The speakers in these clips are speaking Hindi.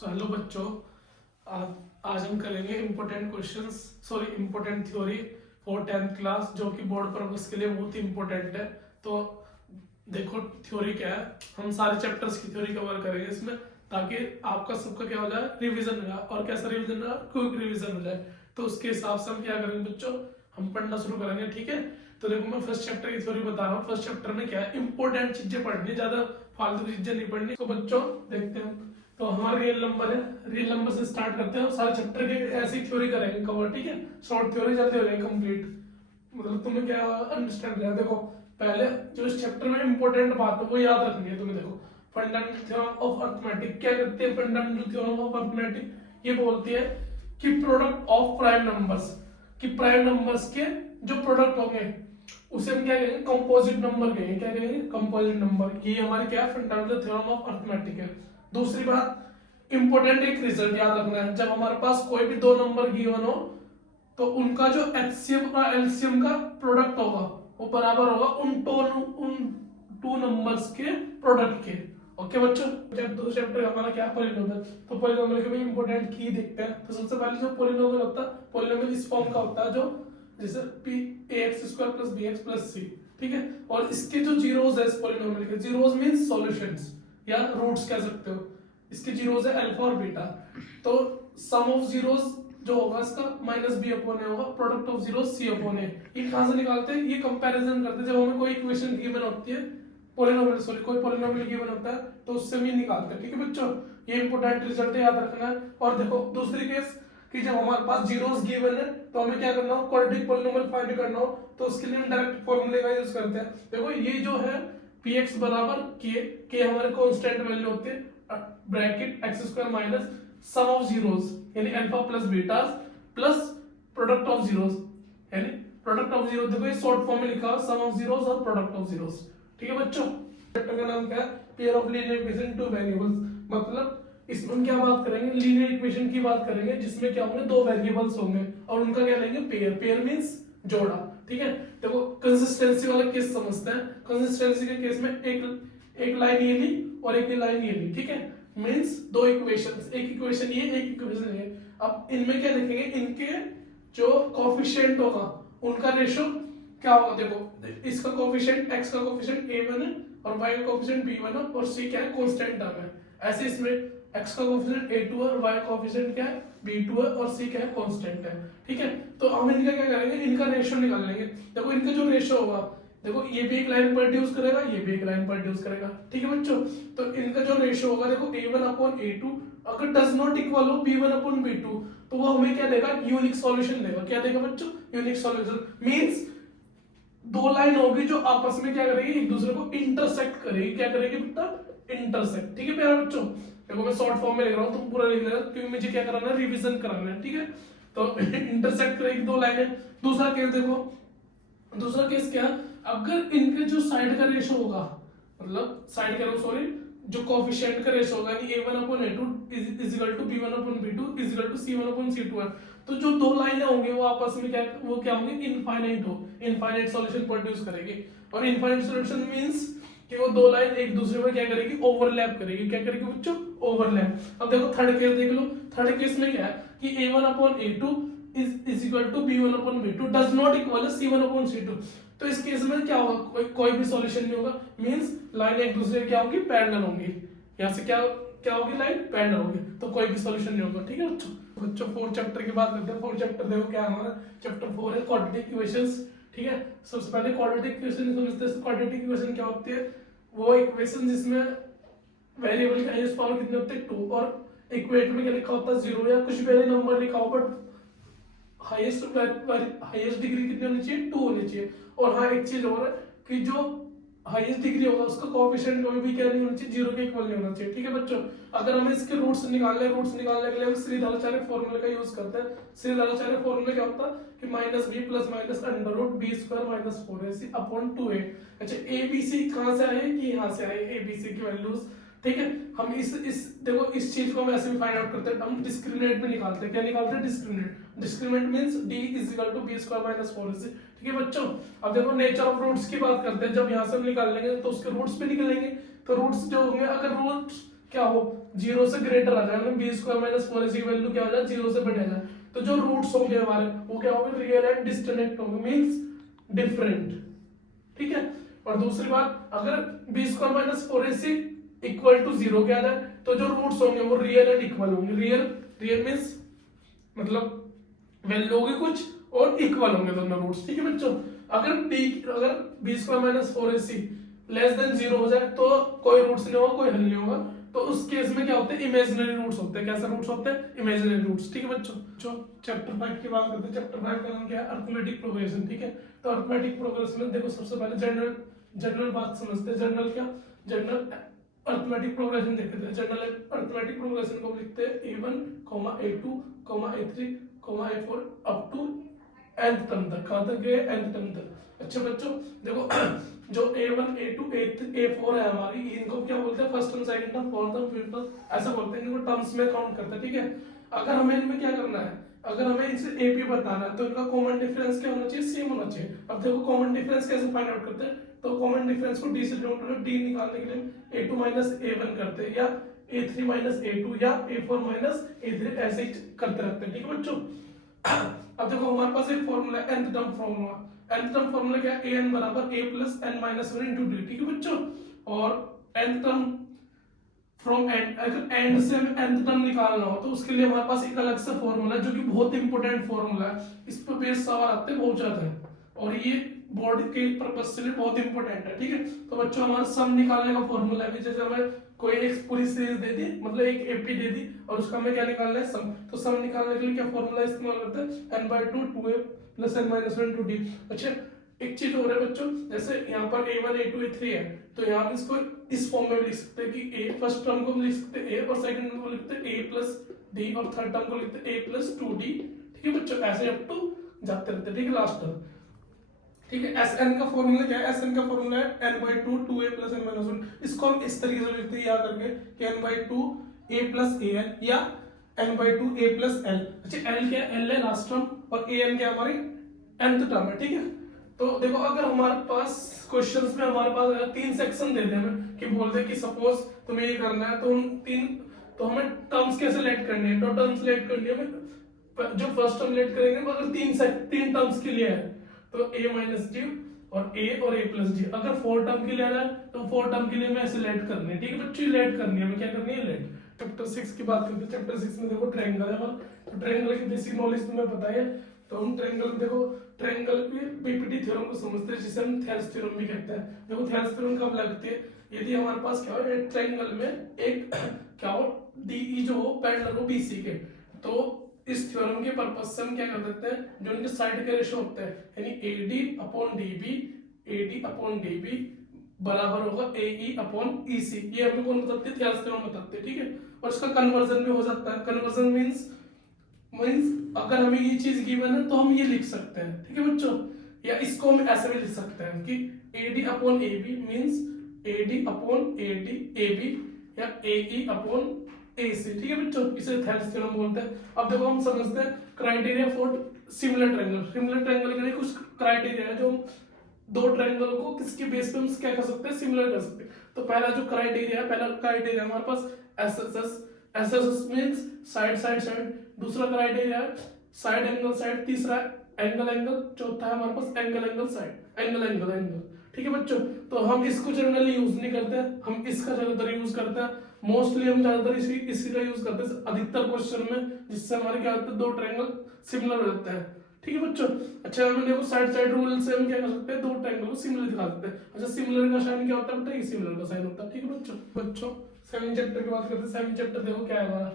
हेलो बच्चों, आज हम करेंगे important theory for 10th class, जो कि बोर्ड पर्पस के लिए बहुत ही इम्पोर्टेंट है। तो देखो थ्योरी क्या है, हम सारे चैप्टर्स की थ्योरी कवर करेंगे इसमें, ताकि आपका सबका क्या हो जाए, रिवीजन होगा। और कैसा रिवीजन होगा? क्विक रिवीजन हो जाए। तो उसके हिसाब से हम क्या करेंगे बच्चों, हम पढ़ना शुरू करेंगे। ठीक है, तो देखो मैं फर्स्ट चैप्टर की थ्योरी बता रहा हूँ। फर्स्ट चैप्टर में क्या है, इंपॉर्टेंट चीजें पढ़नी, ज्यादा फालतू की चीजें नहीं पढ़नी। तो बच्चों देखते हैं, तो हमारा रियल नंबर है, रियल नंबर से स्टार्ट करते हैं और सारे चैप्टर के ऐसी थ्योरी करेंगे कवर। ठीक है, शॉर्ट थ्योरी जल्दी हो जाएगी कंप्लीट, मतलब तुम्हें क्या अंडरस्टैंड किया। देखो पहले जो इस चैप्टर में इंपॉर्टेंट बात है वो याद रखनी है तुम्हें। देखो फंडामेंटल थ्योरम ऑफ अरिथमेटिक क्या करती है? फंडामेंटल थ्योरम ऑफ अरिथमेटिक ये बोलती है कि प्रोडक्ट ऑफ प्राइम नंबर्स, कि प्राइम नंबर्स के जो प्रोडक्ट होंगे उसे हम क्या कहेंगे? कंपोजिट नंबर कहेंगे। क्या कहेंगे? Composite number. ये हमारे क्या फंडामेंटल थ्योरम ऑफ अरिथमेटिक है। दूसरी बात, इंपॉर्टेंट एक रिजल्ट याद रखना है, जब हमारे पास कोई भी दो नंबर गिवन हो तो उनका जो एचसीएम और एलसीएम का प्रोडक्ट होगा वो बराबर होगा उन टू नंबर्स के प्रोडक्ट के। ओके बच्चों, जब दो चैप्टर हमारा क्या पॉलिनोमियल, तो पॉलिनोमियल के भी इंपॉर्टेंट की देखते हैं। तो सबसे पहले जो पॉलिनोमियल होता है, पॉलिनोमियल इस फॉर्म का होता है जो जैसे ax² + bx + c। ठीक है, और इसके जो जीरोस है इस पॉलिनोमियल के, जीरोस मींस सॉल्यूशंस या रूट्स कह सकते हो। इसके जीरोस है अल्फा और बीटा। तो सम ऑफ जीरोस जो होगा इसका -b/a होगा, प्रोडक्ट ऑफ जीरोस c/a। ये कहां से निकालते हैं? ये कंपैरिजन करते हैं जब हमें कोई इक्वेशन गिवन होती है, कोई पॉलिनोमियल गिवन होता है तो उससे भी निकालते हैं। ठीक है बच्चों, ये इंपॉर्टेंट रिजल्ट याद रखना है। और देखो दूसरी केस कि जब हमारे पास जीरोस गिवन है तो हमें क्या करना हो? क्वाड्रेटिक पॉलिनोमियल फाइंड करना हो, तो उसके लिए हम डायरेक्ट फॉर्मूले का यूज करते हैं। देखो ये जो है px बराबर k हमारे कांस्टेंट वैल्यू होते हैं, bracket x² - sum of zeros यानी alpha plus beta plus product of zeros यानी प्रोडक्ट ऑफ जीरोस। देखो ये शॉर्ट फॉर्म में लिखा है, सम ऑफ जीरोस और प्रोडक्ट ऑफ जीरोस। ठीक है बच्चों, चैप्टर का नाम क्या है? Pair of linear equation two variables. मतलब इसमें हम क्या बात करेंगे? लीनियर इक्वेशन की बात करेंगे जिसमें क्या होंगे? दो वेरिएबल्स होंगे और उनका क्या लेंगे? पेयर। पेयर मींस जोड़ा। ठीक है, देखो कंसिस्टेंसी वाला केस समझते हैं। कंसिस्टेंसी के केस में एक लाइन ये ली और एक लाइन ये ली। ठीक है, मींस दो इक्वेशंस, एक इक्वेशन ये, एक इक्वेशन ये। अब इनमें क्या देखेंगे? इनके जो कोएफिशिएंट होगा उनका रेशियो क्या होगा? देखो इसका कोएफिशिएंट x का कोएफिशिएंट a1 है और y का कोएफिशिएंट b1 है और c क्या है? कांस्टेंट टर्म है। ऐसे इसमें x का कोएफिशिएंट a2 है और y का कोएफिशिएंट क्या है? b2 है और c क्या है? कांस्टेंट है। ठीक है, तो हम इनका क्या करेंगे? इनका रेशियो निकाल लेंगे। देखो इनका जो रेशियो होगा, देखो ये भी एक लाइन प्रोड्यूस करेगा, ये भी एक लाइन प्रोड्यूस करेगा। ठीक है बच्चों, तो इनका जो रेशियो होगा, देखो a1/a2 अगर डज नॉट इक्वल हो b1/b2 तो वो हमें क्या देगा? यूनिक सॉल्यूशन देगा। क्या देगा बच्चों? यूनिक सॉल्यूशन मींस दो लाइन होगी जो आपस में क्या करेगी? एक दूसरे को इंटरसेक्ट करेगी। क्या करेगी बेटा? इंटरसेक्ट। ठीक है प्यारे बच्चों, देखो मैं शॉर्ट फॉर्म में लिख रहा हूं, तुम पूरा लिख लेना क्योंकि मुझे क्या कराना है? रिवीजन कराना है। ठीक है, तो इंटरसेक्ट करेगी दो लाइनें। दूसरा केस देखो, दूसरा केस क्या? अगर इनके जो साइड का रेशियो होगा, मतलब साइड का सॉरी जो कोएफिशिएंट का रेशियो होगा यानी a1/a2 = b1/b2 = c1/c2 है, तो जो दो लाइनें होंगी वो आपस में क्या होंगे? इनफाइनाइट हो, इनफाइनाइट सॉल्यूशन प्रोड्यूस करेगी। और इनफाइनाइट सॉल्यूशन मींस कि वो दो लाइन एक दूसरे में क्या करेगी? ओवरलैप करेगी। क्या करेगी बच्चों? ओवरलैप। अब देखो थर्ड केस देख लो। थर्ड केस में क्या है कि a1/a2 = b1/b2 does not equal c1/c2। तो इस केस में क्या होगा? कोई भी सॉल्यूशन नहीं होगा, मींस लाइन एक दूसरे क्या होंगी? पैरेलल होंगी। यहां से क्या होगी? लाइन पैरेलल होगी, तो कोई भी सॉल्यूशन नहीं होगा। ठीक है बच्चों, फोर्थ चैप्टर की बात करते हैं। फोर्थ चैप्टर देखो क्या है हमारा? चैप्टर 4 है क्वाड्रेटिक इक्वेशंस। ठीक है, सबसे पहले क्वाड्रेटिक इक्वेशन समझते हैं। क्वाड्रेटिक इक्वेशन क्या होती है? वो इक्वेशन जिसमें वेरिएबल का हाईएस्ट पावर कितने होते हैं? 2 और इक्वेटर में क्या लिखा होता है? 0 या कुछ भी ऐसे नंबर लिखा हो, बट हाईएस्ट डिग्री कितनी होनी चाहिए? 2 होनी चाहिए। और हाँ एक चीज और है कि जो हाईएस्ट डिग्री होगा उसका कोएफिशिएंट कभी भी क्या नहीं होना चाहिए? 0 के इक्वल नहीं होना चाहिए। ठीक है बच्चों, अगर हमें इसके रूट्स निकालने के लिए हम श्रीधराचार्य फॉर्मूले का यूज करते हैं। श्रीधराचार्य फॉर्मूला क्या होता है कि -b + -√b² - 4ac/2a। अच्छा, abc कहां से आए? कि यहां से आए abc की वैल्यूज। ठीक है, हम इस देखो इस चीज को हम ऐसे भी फाइंड आउट करते हैं, हम डिस्क्रिमिनेंट में निकालते हैं। क्या निकालते हैं? Discriminant means d = b² - 4ac। ठीक है बच्चों, अब देखो नेचर ऑफ रूट्स की बात करते हैं। जब यहां से हम निकाल लेंगे तो उसके रूट्स पे निकलेंगे, तो रूट्स जो होंगे, अगर रूट्स क्या हो जीरो से ग्रेटर आ जाएगा, बी स्क्वायर माइनस 4ac की वैल्यू क्या हो जाए, जीरो से बढ़ जाए। तो जो रूट्स होंगे हमारे वो क्या होंगे, रियल एंड डिस्कनेक्ट होंगे, मींस डिफरेंट, ठीक है। और दूसरी बात, अगर B square minus 4ac equal to zero क्या आ जाए, तो जो रूट्स होंगे वो रियल एंड इक्वल होंगे। रियल मींस मतलब वैल्यू होगी कुछ और इक्वल होंगे दोनों रूट्स, ठीक है बच्चों। अगर B square minus 4ac less than zero हो जाए तो कोई रूट्स नहीं होगा, कोई हल नहीं होगा। तो उस केस में क्या होते हैं, इमेजिनरी रूट्स होते हैं। कैसे रूट्स होते हैं, इमेजिनरी रूट्स, ठीक है बच्चों। जो चैप्टर 5 की बात करते हैं, चैप्टर 5 का नाम क्या है, अरिथमेटिक प्रोग्रेशन, ठीक है। तो अरिथमेटिक प्रोग्रेशन में देखो सबसे पहले जनरल बात समझते हैं। जनरल अरिथमेटिक प्रोग्रेशन देखते हैं। जनरल अरिथमेटिक प्रोग्रेशन को लिखते हैं a1, a2, a3, a4 up to nth term तक। कहां तक गए, nth टर्म तक। अच्छा बच्चों देखो जो a1, a2, a4 है हमारी, इनको क्या बोलते हैं, first term, second term, fourth term, fifth term, ऐसा बोलते हैं। इनको टर्म्स में काउंट करते हैं, ठीक है। अगर हमें इनमें क्या करना है, अगर हमें इनसे AP बताना है तो इनका कॉमन डिफरेंस क्या होना चाहिए, सेम होना चाहिए। अब देखो कॉमन डिफरेंस कैसे फाइंड आउट करते हैं, तो कॉमन डिफरेंस को D से डिनोट करके D निकालने के लिए a2 माइनस a1 करते हैं, या a3 माइनस a2, या a4 माइनस a3, ऐसे ही करते रहते हैं, ठीक है बच्चों। अब देखो हमारे पास एक फॉर्मूला है, nth term formula. nth term formula क्या है, an बराबर a plus n minus 1 into D, ठीक है बच्चों। और nth टर्म फ्रॉम एंड, अगर एंड से हमें nth टर्म निकालना हो तो उसके लिए हमारे पास एक अलग से फॉर्मूला है, जो कि बहुत इंपॉर्टेंट फॉर्मूला है। इस पर बेस सवाल आते हैं बहुत ज्यादा है, और ये बोर्ड के पर्पज से लिए बहुत इंपॉर्टेंट है, ठीक है। तो बच्चों हमारा सम निकालने का फॉर्मूला है, जैसे हमें कोई एक पूरी सीरीज दे दी, मतलब एक एपी दे दी, और उसका हमें क्या निकालना है, सम। तो सम निकालने के लिए क्या फॉर्मूला इस्तेमाल करते हैं, n/2 2a plus n minus 1 2d। अच्छा एक चीज हो रहा है बच्चों, जैसे यहाँ पर a1 a2 a3 है, तो यहाँ हम इसको इस फॉर्म में लिख सकते हैं कि a फर्स्ट टर्म को लिख सकते हैं a, और सेकंड टर्म को लिखते हैं a प्लस d, और थर्ड टर्म को लिखते हैं a प्लस 2d, ठीक है बच्चों। ऐसे अप टू जाते रहते हैं, ठीक है, लास्ट टर्म, ठीक है। Sn का फॉर्मूला क्या है, Sn का फॉर्मूला है n/2 2a plus n minus 1। इसको हम इस तरीके से लिखते हैं याद करके कि n/2 a प्लस an, या n/2 a प्लस l। अच्छा l क्या है, l है लास्ट टर्म, और an क्या हमारी nth टर्म है, ठीक है। तो देखो अगर हमारे पास क्वेश्चंस में हमारे पास अगर 3 सेक्शन दे दे हमें कि बोलते कि सपोज तुम्हें ये करना है, तो हमें टर्म्स कैसे लेट करनी है, तो टर्म्स लेट करनी है हमें, जो फर्स्ट टर्म लेट करेंगे वो अगर तीन टर्म्स के लिए है तो a माइनस डी और a प्लस डी। अगर 4 टर्म के लिए आना है तो 4 टर्म के लिए हमें ऐसे लेट करनी है, ठीक है बच्चों। लेट करनी है हमें, क्या करनी है, लेट। चैप्टर 6 की बात करते हैं। चैप्टर 6 में देखो ट्रायंगल है हमारा, तो ट्रायंगल की बेसिक नॉलेज तुम्हें पता है। तो हम ट्रायंगल देखो, ट्रायंगल की पीपीटी थ्योरम को समझते हैं, जिसे हम थेल्स थ्योरम भी कहते हैं। देखो थेल्स थ्योरम कब लगती है, यदि हमारे पास क्या हो, ट्रायंगल में एक क्या हो, डीई जो हो पैरेलल हो बीसी के, तो इस थ्योरम के पर्पस से हम क्या कर देते हैं, जो इनके साइड के रेशो होते हैं, यानी AD अपॉन DB बराबर होगा AE अपॉन EC। ये हमें कौन बताते हैं, थेल्स थ्योरम बताते हैं, ठीक है। और इसका कन्वर्जन भी हो जाता है। कन्वर्जन मींस अगर हमें ये चीज गिवन है तो हम ये लिख सकते हैं, ठीक है बच्चों। या इसको हम ऐसे भी लिख सकते हैं कि AD upon AB means AD upon AB, या AE अपॉन AC, ठीक है बच्चों। इसे थेल्स थ्योरम बोलते हैं। अब देखो हम समझते हैं criteria for similar triangle. Similar triangle के लिए कुछ क्राइटेरिया है, जो दो ट्रायंगल को किसके बेस पे हम क्या कर सकते हैं, सिमिलर कर सकते हैं। तो पहला जो क्राइटेरिया है, पहला क्राइटेरिया हमारे पास SSS means side side side. दूसरा क्राइटेरिया है साइड एंगल साइड। तीसरा एंगल एंगल। चौथा है हमारे पास एंगल एंगल साइड, एंगल, ठीक है बच्चों। तो हम इसको जनरली यूज नहीं करते, हम इसका ज्यादातर यूज करते हैं। मोस्टली हम ज्यादातर इसी का यूज करते हैं अधिकतर क्वेश्चन में, जिससे हमारे क्या होता है, दो ट्रायंगल सिमिलर हो जाता है, ठीक है बच्चों। अच्छा हमें देखो साइड साइड रूल से हम क्या कर सकते हैं, दो ट्रायंगल को सिमिलर दिखा सकते हैं। अच्छा सिमिलर का साइन क्या होता है बेटा, ये सिमिलर का साइन होता है, ठीक है बच्चों। 7 चैप्टर की बात करते हैं। 7 चैप्टर देखो क्या है हमारा,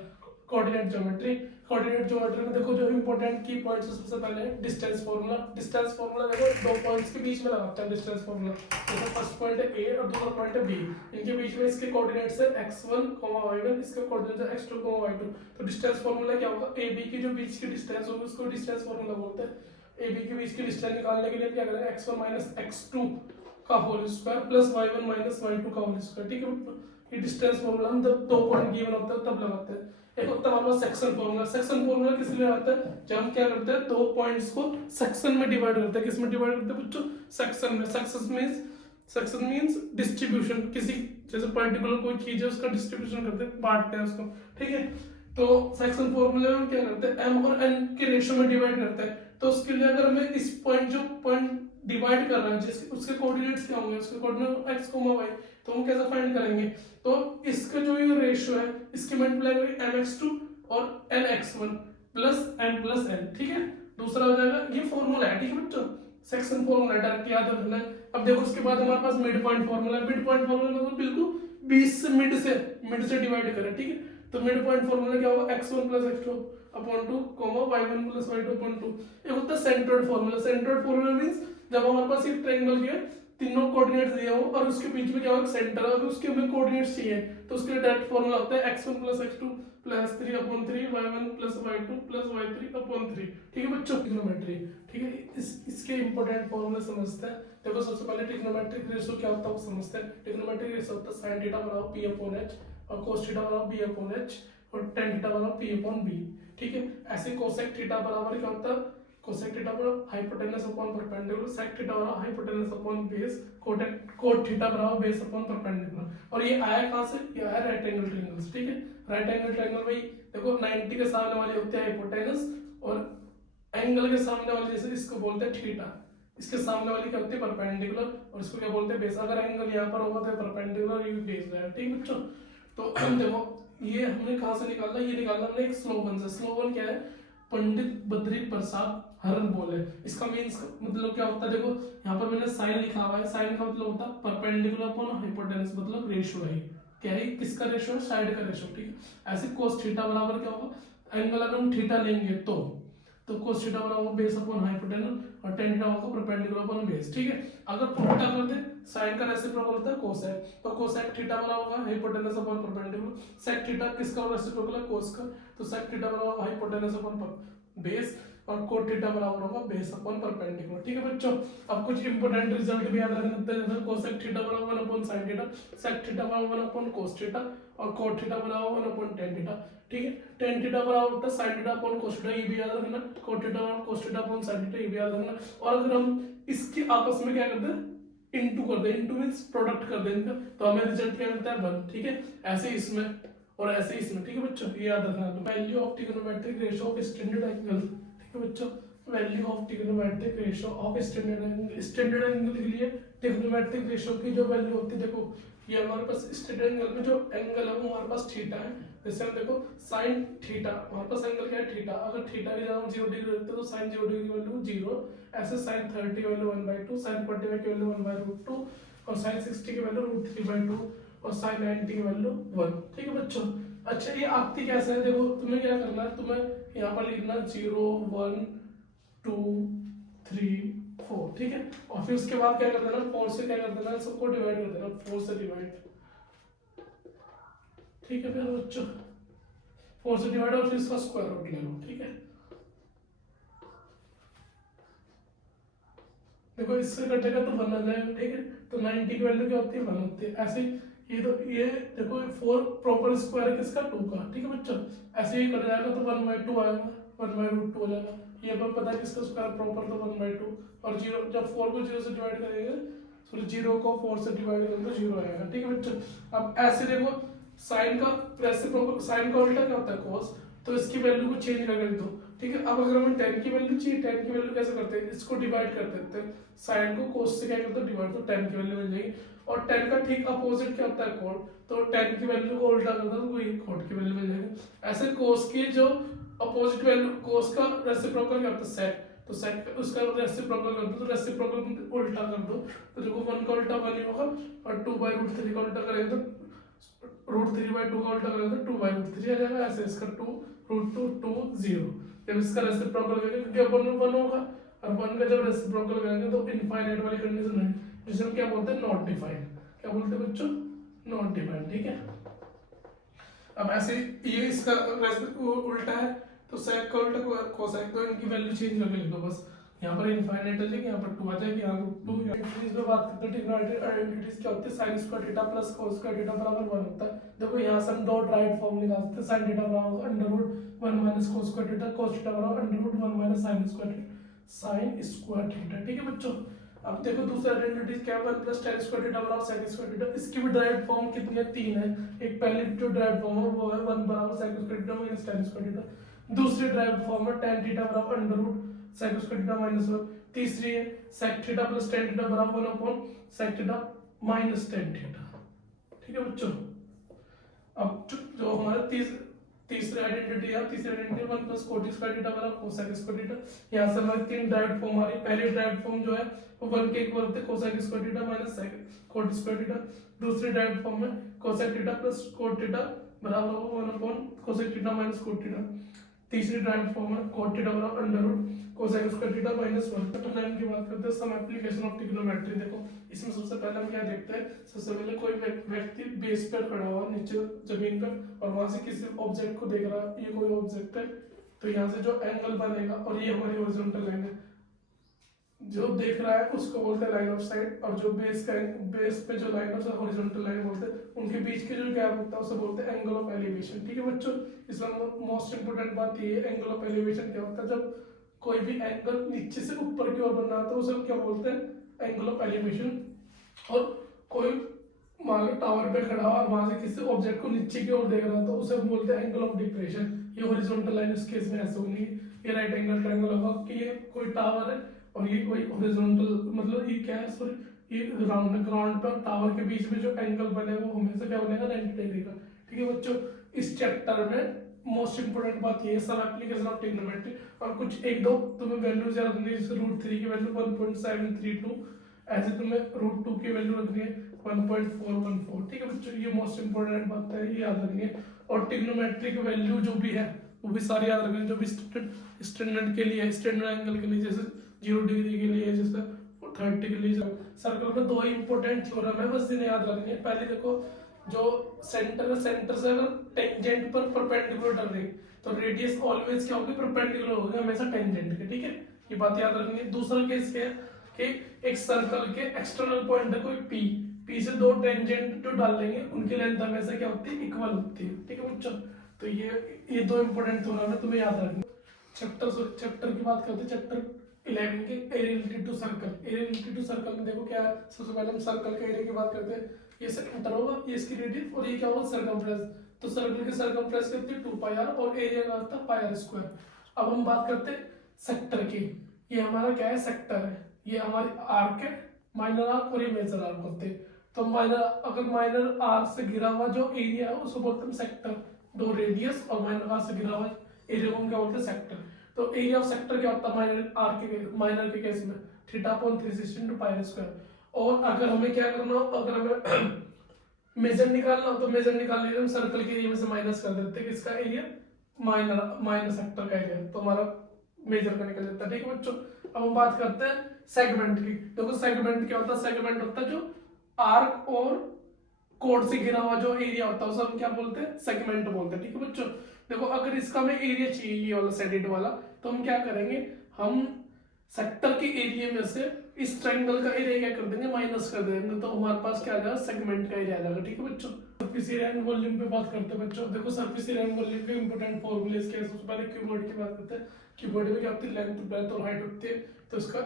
कोऑर्डिनेट ज्योमेट्री। कोऑर्डिनेट ज्योमेट्री में देखो जो इंपॉर्टेंट की पॉइंट्स है, सबसे पहले डिस्टेंस फार्मूला। डिस्टेंस फार्मूला देखो दो पॉइंट्स के बीच में लगाते हैं डिस्टेंस फार्मूला। जैसे फर्स्ट पॉइंट है A और दूसरा पॉइंट है B, इनके बीच में इसके कोऑर्डिनेट्स है x1, y1, इसके कोऑर्डिनेट्स है x2, y2। तो डिस्टेंस फार्मूला क्या होगा, AB की जो बीच की डिस्टेंस होगी उसको डिस्टेंस फार्मूला बोलते हैं। AB के बीच की डिस्टेंस निकालने के लिए क्या करेंगे, x1 माइनस x2 का whole square plus y1 minus y2 का होल स्क्वायर, ठीक है। ये डिस्टेंस फार्मूला हम जब दो पॉइंट गिवन होता है तब लगाते हैं। एक होता है हमारे पास सेक्शन फार्मूला। सेक्शन फार्मूला किस लिए आता है, जब हम क्या करते हैं, दो पॉइंट्स को सेक्शन में डिवाइड करते हैं। किस में डिवाइड करते हैं बच्चों, सेक्शन में। सेक्शन मींस डिस्ट्रीब्यूशन, किसी जैसे पर्टिकुलर कोई चीज है उसका डिस्ट्रीब्यूशन करते हैं, बांटते हैं उसको, ठीक है। तो सेक्शन फॉर्मूले में हम क्या करते हैं, m और n के रेशियो में डिवाइड करते हैं। तो उसके लिए अगर हमें इस पॉइंट जो पॉइंट डिवाइड कर रहा है जिसके उसके कोऑर्डिनेट्स क्या होंगे, उसके कोऑर्डिनेट x, y, तो हम कैसे फाइंड करेंगे, तो इसका जो ये रेशियो है इसकी मल्टीप्लाई करेंगे mx2 और nx1 प्लस m+n, ठीक है। दूसरा हो जाएगा, ये फॉर्मूला है, ठीक है बच्चों, सेक्शन फॉर्मूला डायरेक्ट याद रखना है। अब देखो उसके बाद हमारे पास मिड पॉइंट फॉर्मूला है। मिड पॉइंट फॉर्मूला मतलब बिल्कुल 20 से मिड से डिवाइड करें, ठीक है। तो मिड पॉइंट फॉर्मूला क्या होगा, x1 + x2 upon 2 y1 + y2 upon 2। ये होता है centred formula. Centred formula means जब हमारे पास एक ट्रायंगल के तीनों कोऑर्डिनेट्स दिए हो और उसके बीच में क्या होगा, सेंटर, अगर उसके हमें कोऑर्डिनेट्स चाहिए तो उसके लिए डायरेक्ट फॉर्मूला होता है x1 + x2 + 3 upon 3 y1 + y2 + y3 upon 3, ठीक है बच्चों। ट्रिग्नोमेट्री, ठीक है, इसके इंपॉर्टेंट फॉर्मूले समझते हैं। देखो सबसे पहले ट्रिग्नोमेट्रिक रेशियो क्या होता है वो समझते हैं। ट्रिग्नोमेट्रिक रेशियो होता है sin थीटा = p/h और cos थीटा = b/h और tan थीटा = p/b, ठीक है। ऐसे cosec थीटा बराबर क्या होता है, cosec थीटा बराबर hypotenuse upon perpendicular, sec theta बराबर hypotenuse upon base, cot theta बराबर बेस अपॉन परपेंडिकुलर। और ये आया कहां से, ये आया राइट एंगल ट्रायंगल से, ठीक है। राइट एंगल ट्रायंगल में देखो 90 के सामने वाली होती है हाइपोटेनस और एंगल के सामने वाली, जैसे इसको बोलते हैं थीटा, इसके सामने वाली क्या होती है परपेंडिकुलर और इसको क्या बोलते हैं बेस। अगर एंगल यहाँ पर होगा तो परपेंडिकुलर, ये बेस है, ठीक है बच्चों। तो देखो ये हमने कहां से निकाला, ये निकाला हमने एक स्लोगन से। स्लोगन क्या है, पंडित बद्री प्रसाद हरन बोले। इसका मीन्स मतलब क्या होता है, देखो यहाँ पर मैंने साइन लिखा हुआ है, साइन का मतलब होता है परपेंडिकुलर अपॉन हाइपोटेनस, मतलब रेशियो है, क्या है, किसका रेशियो है, साइड का रेशियो, ठीक है। ऐसे cos थीटा बराबर क्या होगा, एंगल अगर हम थीटा लेंगे तो cos थीटा बराबर बेस अपॉन हाइपोटेनस और tan थीटा होगा परपेंडिकुलर अपॉन बेस, ठीक है। अगर उल्टा कर दे, साइन का रेसिप्रोकल होता है cosec, तो cosec थीटा बराबर होगा hypotenuse upon perpendicular. sec theta किसका रेसिप्रोकल है, cos का, तो sec थीटा बराबर हाइपोटेनस अपॉन बेस और cot थीटा बराबर होगा बेस अपॉन परपेंडिकुलर, ठीक है बच्चों। अब कुछ इंपॉर्टेंट रिजल्ट भी याद रखना है, जैसे cosec थीटा बराबर 1 upon sin theta, sec theta बराबर 1 अपॉन cos थीटा और cot थीटा बराबर 1 अपॉन tan थीटा, ठीक है। tan थीटा बराबर होता है sin theta upon cos theta, ये भी याद रखना। cot थीटा बराबर cos theta upon sin theta, ये भी याद रखना। और अगर हम इसके आपस में क्या करते हैं, इनटू कर दे, इनटू मींस प्रोडक्ट कर दे इनका, तो हमें रिजल्ट क्या मिलता है 1, ठीक है। ऐसे इसमें और ऐसे इसमें, ठीक है बच्चों, ये याद रखना। Value of trigonometric ratio of standard angle, ठीक है बच्चों। Value of trigonometric ratio of standard angle. Standard angle के लिए ट्रिग्नोमेट्रिक रेशियो की जो वैल्यू होती है, देखो ये हमारे पास स्टैंडर्ड एंगल में जो एंगल है वो हमारे पास थीटा है। जैसे हम देखो sin थीटा, हमारे पास एंगल क्या है थीटा, अगर थीटा की जगह हम 0 डिग्री रखते हैं तो sin 0 डिग्री की वैल्यू 0, ऐसे sin 30 की वैल्यू 1/2, sin 45 की वैल्यू 1/√2 और sin 60 की वैल्यू √3/2 और sin 90 की वैल्यू 1, ठीक है बच्चों। अच्छा ये आती कैसे है, देखो तुम्हें क्या करना है, तुम्हें यहाँ पर लिखना 0 1 2 3 4, ठीक है। और फिर उसके बाद क्या कर देना, 4 से क्या कर देना, सबको डिवाइड कर देना, 4 से डिवाइड, ठीक है। फिर बच्चों 4 से डिवाइड और फिर इसका स्क्वायर रूट ले लो, ठीक है। देखो इससे कटेगा तो 1 आ जाएगा, ठीक है। तो 90 की वैल्यू क्या होती है, 1 होती है। ऐसे ये तो ये देखो 4 प्रॉपर स्क्वायर है किसका, 2 का, ठीक है बच्चों। ऐसे ही कट जाएगा तो 1/2 आएगा, 1/√2 हो जाएगा। ये हमें पता है किसका स्क्वायर प्रॉपर तो 1/2 और 0, जब 4 को 0 से डिवाइड करेंगे, सॉरी 0 को 4 से डिवाइड करेंगे तो 0 आएगा, ठीक है बच्चों। अब ऐसे देखो साइन का रेसिप्रोकल, साइन का उल्टा क्या होता है cos, तो इसकी वैल्यू को चेंज करके दो, ठीक है। अब अगर हमें tan की वैल्यू चाहिए, tan की वैल्यू कैसे करते हैं, इसको डिवाइड कर देते हैं, sin को cos से क्या करते हैं डिवाइड, तो tan की वैल्यू मिल जाएगी। और tan का ठीक अपोजिट क्या होता है cot, तो tan की वैल्यू को उल्टा कर दो तो कोई cot की वैल्यू मिल जाएगी। ऐसे cos की जो अपोजिट वैल्यू, cos का रेसिप्रोकल क्या होता है sec, तो sec उसका रेसिप्रोकल कर दो, तो रेसिप्रोकल उल्टा कर दो, तो देखो 1 का उल्टा 1 ही होगा और 2/√3 का उल्टा करेंगे तो √3/2 का उल्टा करेंगे तो 2/√3 आ जाएगा। ऐसे इसका 2√2 2 0, जब इसका रेसिप्रोकल करेंगे क्योंकि अपन में 1 होगा और 1 का जब रेसिप्रोकल करेंगे तो इनफाइनाइट वाली कंडीशन है, जिसे हम क्या बोलते हैं नॉट डिफाइंड। क्या बोलते हैं बच्चों, नॉट डिफाइंड, ठीक है। अब ऐसे ये इसका उल्टा है तो sec का उल्टा cosec, तो इनकी वैल्यू चेंज करके लिख दो बस। यहाँ पर इनफाइनाइट है, यहाँ पर 2 आ जाएगी, यहाँ पर 2। आइडेंटिटीज में बात करते हैं, ट्रिग्नोमेट्रिक आइडेंटिटीज क्या होती है, sin square theta plus cos square theta बराबर 1 होता है। देखो यहाँ से हम डॉट राइट फॉर्म निकाल सकते हैं, sin थीटा बराबर √1 - cos square theta, cos theta बराबर √1 - sin square theta, sin square theta, ठीक है बच्चों। अब देखो दूसरा आइडेंटिटी क्या है, 1 प्लस tan स्क्वायर थीटा बराबर sec स्क्वायर थीटा। इसकी भी डायरेक्ट फॉर्म कितनी है, 3 है। एक पहली जो डायरेक्ट फॉर्म है वो है 1 बराबर sec square theta minus tan square theta. दूसरी डायरेक्ट फॉर्म है tan थीटा बराबर under root sec square theta minus 1। तीसरी है sec theta plus tan theta बराबर 1 upon sec theta minus tan theta. ठीक है बच्चों। अब जो हमारा तीसरी आइडेंटिटी है, तीसरी identity 1 plus cot square theta बराबर cosec स्क्वायर थीटा। यहाँ से हमारी 3 डायरेक्ट फॉर्म आ रही। पहली डायरेक्ट फॉर्म जो है वो 1 के इक्वल होते cosec square theta minus sec cot square theta. दूसरी डायरेक्ट फॉर्म में cosec theta plus cot theta बराबर होगा 1 upon cosec theta minus cot theta. तीसरी डायरेक्ट फॉर्म में cot थीटा बराबर under root cosec square theta minus 1। Chapter 9 की बात करते हैं, सम एप्लीकेशन ऑफ ट्रिग्नोमेट्री। देखो इसमें सबसे पहले हम क्या देखते हैं, सबसे पहले कोई व्यक्ति बेस पर खड़ा हुआ नीचे जमीन पर और वहां से किसी ऑब्जेक्ट को देख रहा है। ये कोई ऑब्जेक्ट है तो यहाँ से जो एंगल बनेगा, और ये हमारी हॉरिजॉन्टल लाइन है, जो देख रहा है उसको बोलते हैं लाइन ऑफ साइट, और जो बेस पे जो लाइन है उसे हॉरिजॉन्टल लाइन बोलते हैं। उनके बीच के जो गैप होता है उसे बोलते हैं एंगल ऑफ एलिवेशन। ठीक है बच्चों, इसमें मोस्ट इंपोर्टेंट बात ये है, एंगल ऑफ एलिवेशन क्या होता है, जब कोई भी एंगल नीचे से ऊपर की ओर बनना आता है उसे क्या बोलते हैं, एंगल ऑफ एलिवेशन। और कोई मान लो टावर पे खड़ा और वहां से किसी ऑब्जेक्ट को नीचे की ओर देख रहा है तो उसे बोलते हैं एंगल ऑफ डिप्रेशन। ये हॉरिजॉन्टल लाइन इस केस में ऐसे होगी, ये राइट एंगल ट्रायंगल होगा कि ये कोई टावर है और ये कोई हॉरिजॉन्टल, मतलब ये क्या है, सॉरी ये ग्राउंड है, ग्राउंड पर टावर के बीच में जो एंगल बने वो हमेशा क्या बनेगा, 90 डिग्री का। ठीक है बच्चों, इस चैप्टर में मोस्ट इंपोर्टेंट बात ये है, सब एप्लीकेशन ऑफ ट्रिग्नोमेट्री। और कुछ एक दो तुम्हें वैल्यूज याद रखनी है, जैसे √3 की वैल्यू 1.732, ऐसे तुम्हें √2 की वैल्यू रखनी है 1.414। ठीक है बच्चों, ये मोस्ट इंपोर्टेंट बात है, ये याद रखनी है। और ट्रिग्नोमेट्रिक वैल्यू जो भी है वो भी सारे याद रखनी है, जो भी स्टैंडर्ड के लिए, स्टैंडर्ड एंगल के लिए, जैसे 0 डिग्री के लिए, जैसे 30 के लिए। सर्कल में 2 ही इंपॉर्टेंट थ्योरम है, बस इन्हें याद रखनी है। पहले देखो, जो सेंटर है, सेंटर से अगर टेंजेंट पर परपेंडिकुलर डल रही तो रेडियस ऑलवेज क्या होगी, परपेंडिकुलर होगी हमेशा टेंजेंट के। ठीक है, ये बात याद रखनी है। दूसरा केस क्या है कि एक सर्कल के एक्सटर्नल पॉइंट है कोई पी से 2 टेंजेंट जो डाल लेंगे उनकी लेंथ हमेशा क्या होती है, इक्वल होती है। ठीक है बच्चों, तो ये 2 इंपॉर्टेंट थ्योरम है, तुम्हें याद रखनी। चैप्टर की बात करते हैं, चैप्टर 11 के area related to circle. Area related to circle में देखो क्या है, सबसे पहले हम सर्कल के एरिया की बात करते हैं। ये सेंटर होगा, ये इसकी रेडियस, और ये क्या होगा, सर्कमफ्रेंस। तो सर्कल की सर्कमफ्रेंस कितनी है, 2πr, और एरिया का होता है πr²। अब हम बात करते हैं सेक्टर की। ये हमारा क्या है, सेक्टर है, ये हमारी आर्क है, माइनर आर्क और ये मेजर आर्क होते हैं। तो अगर माइनर आर्क से घिरा हुआ जो एरिया है उसको बोलते हैं सेक्टर। 2 रेडियस और माइनर आर्क से घिरा हुआ एरिया को हम क्या बोलते हैं, सेक्टर। तो एरिया ऑफ सेक्टर क्या होता है माइनर के केस में, θ/360 πr²। और अगर हमें क्या करना हो, अगर हमें मेजर निकालना हो तो मेजर निकालने के लिए हम सर्कल के एरिया में से माइनस कर देते हैं किसका एरिया, माइनर सेक्टर का एरिया, तो हमारा मेजर का निकल जाता है। ठीक है बच्चों, अब हम बात करते हैं सेगमेंट की। देखो सेगमेंट क्या होता है, सेगमेंट होता है जो आर्क और कोड से घिरा हुआ जो एरिया होता है उसे हम क्या बोलते हैं, सेगमेंट बोलते हैं। ठीक है बच्चों, देखो अगर इसका हमें एरिया चाहिए, ये वाला सेडेड वाला, तो हम क्या करेंगे, हम सेक्टर के एरिया में से इस ट्रायंगल का एरिया क्या कर देंगे, माइनस कर देंगे, तो हमारे पास क्या आ जाएगा, सेगमेंट का एरिया आ जाएगा। ठीक है बच्चों, सरफेस एरिया एंड वॉल्यूम पे बात करते हैं बच्चों। देखो सरफेस एरिया एंड वॉल्यूम के इंपॉर्टेंट फॉर्मूले इसके हैं। सबसे पहले क्यूबॉइड की बात करते हैं। क्यूबॉइड में क्या होती है, लेंथ, ब्रेथ और हाइट होती है। तो इसका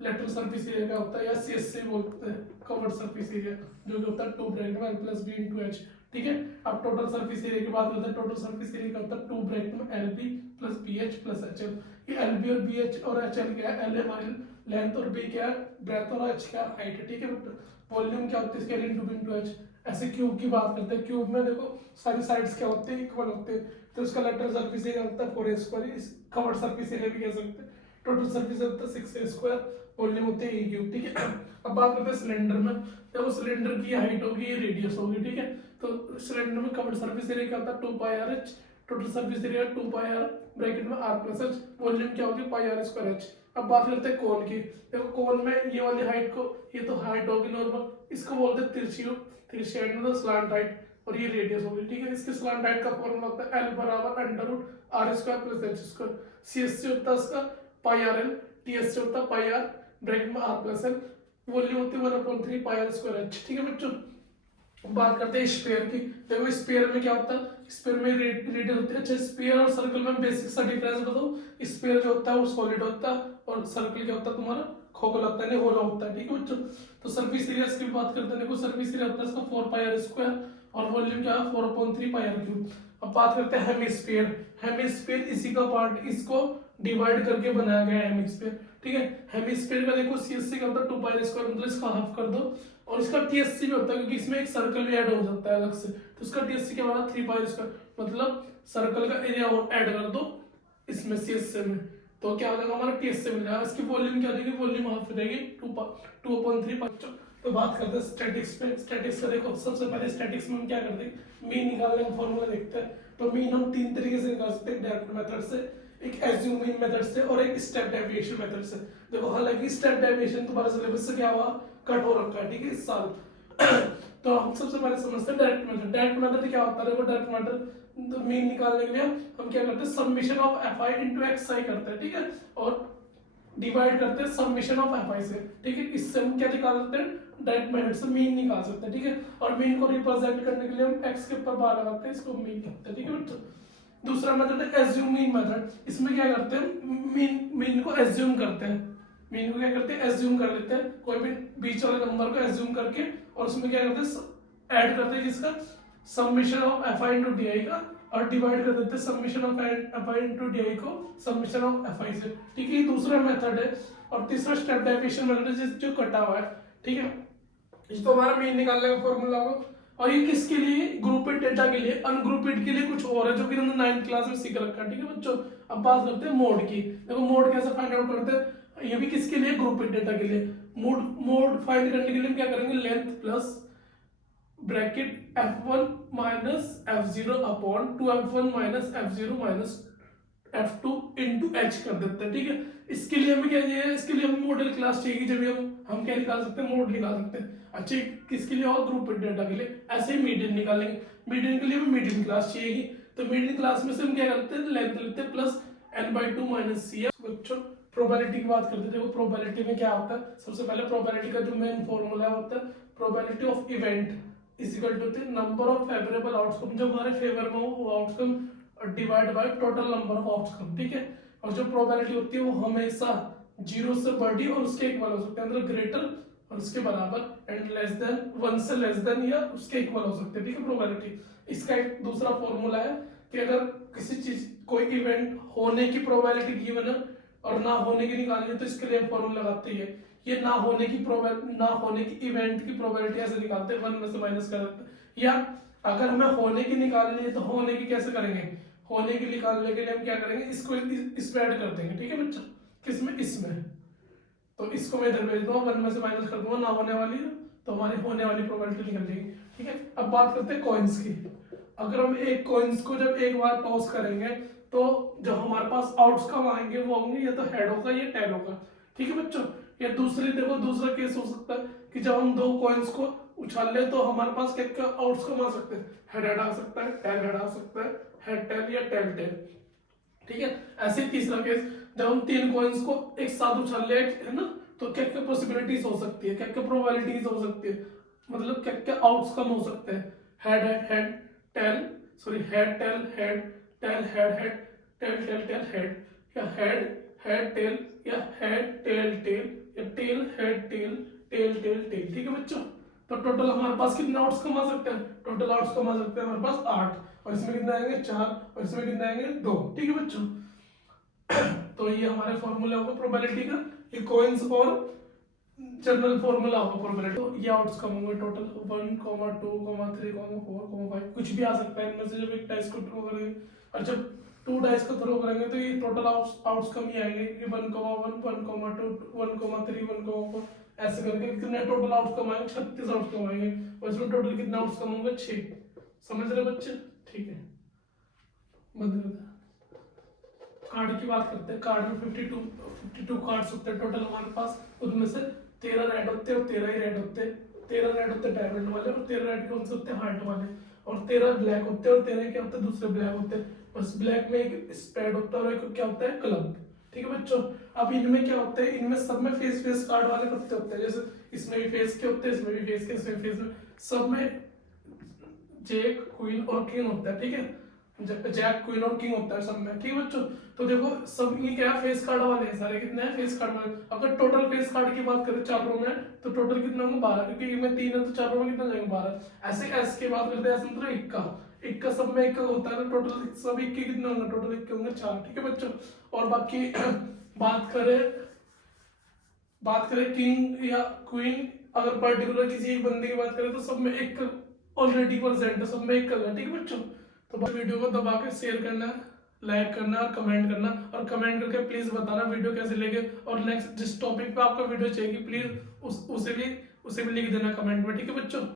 लेटरल सरफेस एरिया क्या होता है, या CSC बोलते हैं, कवर्ड सरफेस एरिया, जो कि होता है 2 ब्रैकेट में L + B × H। ठीक है, अब टोटल सरफेस एरिया की बात करते हैं। टोटल सरफेस एरिया का होता है 2 ब्रैकेट में LB + BH + HL। ये LB और BH और HL क्या है, L हमारी लेंथ और B क्या है, ब्रेथ और H क्या हाइट है। ठीक है, वॉल्यूम क्या होती है इसके, L × B × H। ऐसे क्यूब की बात करते हैं, क्यूब में देखो सारी साइड्स क्या होते हैं, इक्वल होते हैं, तो इसका लेटरल सरफेस एरिया होता है 4a², कवर्ड सरफेस एरिया भी कह सकते हैं। टोटल सरफेस होता है 6a², वॉल्यूम होते हैं a³। ठीक है, अब बात करते हैं सिलेंडर में। देखो सिलेंडर की हाइट होगी, ये रेडियस होगी। ठीक है, तो सिलेंडर में कवर्ड सरफेस एरिया क्या होता है, 2πrh, total surface area 2πr bracket में r + h, वॉल्यूम क्या होगी, πr²h। अब बात करते हैं कोन की। देखो कोन में ये वाली हाइट को, ये तो हाइट होगी नॉर्मल, इसको बोलते हैं तिरछी हाइट, मतलब स्लांट हाइट, और ये रेडियस होगी। ठीक है, इसके स्लांट हाइट का फॉर्मूला होता है L = √r² + h²। CSC होता है इसका πrl, TSC होता है πr ब्रैकेट में r + l, वॉल्यूम होती है 1/3 πr²h। ठीक है बच्चों, बात करते हैं स्फीयर की। देखो स्फीयर में क्या होता है, स्फीयर में रेडियस होती है। अच्छा, स्फीयर और सर्कल में बेसिक सा डिफरेंस बताओ। स्फीयर जो होता है वो सॉलिड होता है और सर्कल क्या होता है तुम्हारा खोखला होता है, नहीं होला होता है, ठीक है बच्चों। तो सरफेस एरिया की बात करते हैं, देखो सरफेस एरिया होता है इसका 4 पाई आर स्क्वायर और वॉल्यूम क्या है 4/3 पाई आर क्यूब। अब बात करते हैं हेमिस्फीयर। हेमिस्फीयर इसी का पार्ट, इसको डिवाइड करके बनाया गया है हेमिस्फीयर, ठीक है। हेमिस्फीयर का देखो सीएससी का होता है 2 पाई आर स्क्वायर, मतलब इसका हाफ कर दो, और इसका टीएससी भी होता है क्योंकि इसमें एक सर्कल भी ऐड हो जाता है अलग से, तो इसका टीएससी क्या होगा 3 पाई आर स्क्वायर, मतलब सर्कल का एरिया और ऐड कर दो इसमें सीएससी में, तो क्या हो जाएगा हमारा टीएससी मिल जाएगा। इसकी वॉल्यूम क्या रहेगी, वॉल्यूम हाफ रहेगी 2/3 पाई। तो बात करते हैं स्टैटिक्स पे। स्टैटिक्स का देखो सबसे पहले स्टैटिक्स में हम क्या करते हैं, मीन निकालने का फॉर्मूला देखते हैं। तो मीन हम 3 तरीके से निकाल सकते हैं, डायरेक्ट मेथड से, एक एज्यूम मीन मेथड से और एक स्टेप डेविएशन मेथड से। देखो हालांकि स्टेप डेविएशन तुम्हारे सिलेबस से क्या हुआ, कट हो रखा है, ठीक है, इस साल। तो हम सबसे पहले समझते हैं डायरेक्ट मेथड। डायरेक्ट मेथड क्या होता है, देखो डायरेक्ट मेथड मीन निकालने के लिए हम क्या करते हैं, summation of fi into xi करते हैं, ठीक है, और डिवाइड करते हैं समेशन ऑफ fi से, ठीक है। इससे हम क्या निकाल सकते हैं, डायरेक्ट मेथड से मीन निकाल सकते हैं, ठीक है। और मीन को रिप्रेजेंट करने के लिए हम x के ऊपर बार लगाते हैं, इसको मीन कहते हैं, ठीक है बच्चों। दूसरा मेथड है एज्यूम मीन मेथड। इसमें क्या करते हैं, मीन को एज्यूम करते हैं, मीन को क्या करते हैं, एज्यूम कर लेते हैं, कोई भी बीच वाले नंबर को एज्यूम करके, और उसमें क्या करते हैं, ऐड करते हैं जिसका summation of fi into di का, और डिवाइड कर देते हैं summation of fi into di को समेशन ऑफ fi से, ठीक है। ये दूसरा मेथड है। और तीसरा स्टेप डेविएशन मेथड है जो कटा हुआ है, ठीक है। इस तो हमारा मीन निकालने का फॉर्मूला होगा। और ये किसके लिए, ग्रुपेड डेटा के लिए। अनग्रुपेड के लिए कुछ और है जो कि हमने 9th क्लास में सीख रखा है, ठीक है बच्चों। अब बात करते हैं मोड की। देखो मोड कैसे फाइंड आउट करते हैं, ये भी किसके लिए, ग्रुपेड डेटा के लिए। मोड फाइंड करने के लिए हम क्या करेंगे, length plus bracket f1 minus f0 upon 2f1 minus f0 minus f2 into h कर देते हैं, ठीक है। इसके लिए हमें क्या चाहिए, इसके लिए हमें मॉडल क्लास चाहिए, जब हम क्या निकाल सकते हैं, मोड निकाल सकते हैं। अच्छा किसके लिए और ग्रुपेड डेटा के लिए। ऐसे ही मीडियन निकालेंगे, मीडियन के लिए हमें मीडियन क्लास चाहिए, तो मीडियन क्लास में से हम क्या करते हैं, लेंथ लेते हैं प्लस n/2 माइनस सी। बच्चों प्रोबेबिलिटी की बात करते हैं। देखो प्रोबेबिलिटी में क्या होता है, सबसे पहले प्रोबेबिलिटी का जो मेन फॉर्मूला होता है, probability of event is equal to number of favourable outcome, जो हमारे फेवर में हो वो outcome divide by total number of outcome, ठीक है। और जो प्रोबेबिलिटी होती है वो हमेशा 0 से बड़ी और उसके इक्वल हो सकते हैं, मतलब ग्रेटर और उसके बराबर, एंड लेस देन 1 से लेस देन या उसके इक्वल हो सकते हैं, ठीक है, प्रोबेबिलिटी। इसका एक दूसरा फॉर्मूला है कि अगर किसी चीज कोई इवेंट होने की प्रोबेबिलिटी गिवन है और ना होने की निकालनी है, तो इसके लिए फॉर्मूला लगाते हैं, ये ना होने की इवेंट की प्रोबेबिलिटी ऐसे निकालते हैं, 1 में से माइनस कर देते हैं। या अगर हमें होने की निकालनी है तो होने की कैसे करेंगे, होने की निकालने के लिए हम क्या करेंगे, इसको इसमें ऐड कर देंगे, ठीक है बच्चा, किसमें, इसमें। तो इसको मैं इधर भेज दूंगा, 1 में से माइनस कर दूंगा, ना होने वाली है तो हमारी होने वाली प्रोबेबिलिटी निकल जाएगी, ठीक है। अब बात करते हैं कॉइन्स की। अगर हम एक कॉइन्स को जब एक बार टॉस करेंगे तो जो हमारे पास आउटकम आएंगे वो होंगे या तो हेड होगा या टेल होगा, ठीक है बच्चों। या दूसरा केस हो सकता है कि जब हम 2 कॉइन्स को उछाल ले तो हमारे पास क्या क्या आउटकम आ सकते हैं, हेड आ सकता है, टेल हेड आ सकता है, हेड टेल या टेल टेल, ठीक है। ऐसे ही तीसरा केस, जब हम 3 कॉइन्स को एक साथ उछाल ले, है ना, तो क्या क्या पॉसिबिलिटीज हो सकती है, क्या क्या प्रोबेबिलिटीज हो सकती है, मतलब क्या क्या आउटकम हो सकते हैं, head head head tail, sorry head tail head tail head head tail tail tail head, या हेड हेड टेल या हेड टेल टेल या tail head tail tail tail tail, ठीक है बच्चों। तो टोटल हमारे पास कितने आउटकम आ सकते हैं, टोटल आउटकम आ सकते हैं हमारे पास 8, और इसमें कितने आएंगे 4, और इसमें कितने आएंगे 2, ठीक है बच्चों। तो ये हमारे फॉर्मूला होगा प्रोबेबिलिटी का, ये कॉइन्स और जनरल फॉर्मूला होगा प्रोबेबिलिटी। तो ये आउटकम होंगे टोटल 1, 2, 3, 4, 5, कुछ भी आ सकता है इनमें से, जब एक डाइस को थ्रो करेंगे, और जब 2 डाइस को थ्रो करेंगे तो ये टोटल आउटकम ही आएंगे कि 1, 1, 1, 2, 1, 3, 1, 4, ऐसे करके कितने टोटल आउटकम आएंगे, 36 आउटकम आएंगे, और इसमें टोटल कितने आउटकम होंगे 6। समझ रहे बच्चे, ठीक है। कार्ड की बात करते हैं। कार्ड में 52 कार्ड्स होते हैं टोटल हमारे पास, उनमें से 13 रेड होते हैं और 13 ही रेड होते हैं, 13 रेड होते हैं डायमंड वाले, और 13 रेड कौन से होते हैं, हार्ट वाले, और 13 ब्लैक होते हैं, और 13 क्या होते हैं, दूसरे ब्लैक होते हैं। बस ब्लैक में एक स्पेड होता है और एक क्या होता है, क्लब, ठीक है बच्चों। अब इनमें क्या होता है, इनमें सब में फेस कार्ड वाले पत्ते होते हैं, जैसे इसमें भी फेस के होते हैं, इसमें भी फेस के, इसमें फेस में, सब में जेक क्वीन और किंग होता है, ठीक है। जैक क्वीन और किंग होता है सब में, ठीक है बच्चों। तो देखो सब ये क्या है, फेस कार्ड वाले हैं सारे, कितने हैं फेस कार्ड वाले। अगर टोटल फेस कार्ड की बात करें 4 रो में, तो टोटल कितना होंगे 12, क्योंकि इनमें 3 है तो 4 रो में कितना जाएंगे 12। ऐसे एस की बात करते हैं, ऐसे मतलब इक्का इक्का सब में इक्का होता है ना, टोटल सब इक्के कितने होंगे, टोटल इक्के होंगे 4, ठीक है बच्चों। और बाकी बात करें किंग या क्वीन, अगर पर्टिकुलर किसी एक बंदे की बात करें तो सब में एक ऑलरेडी प्रेजेंट है, सब में एक कलर, ठीक है बच्चों। तो बस वीडियो को दबा के शेयर करना, लाइक करना और कमेंट करना, और कमेंट करके प्लीज बताना वीडियो कैसे लगे, और नेक्स्ट जिस टॉपिक पे आपका वीडियो चाहिए प्लीज उसे भी लिख देना कमेंट में, ठीक है बच्चों।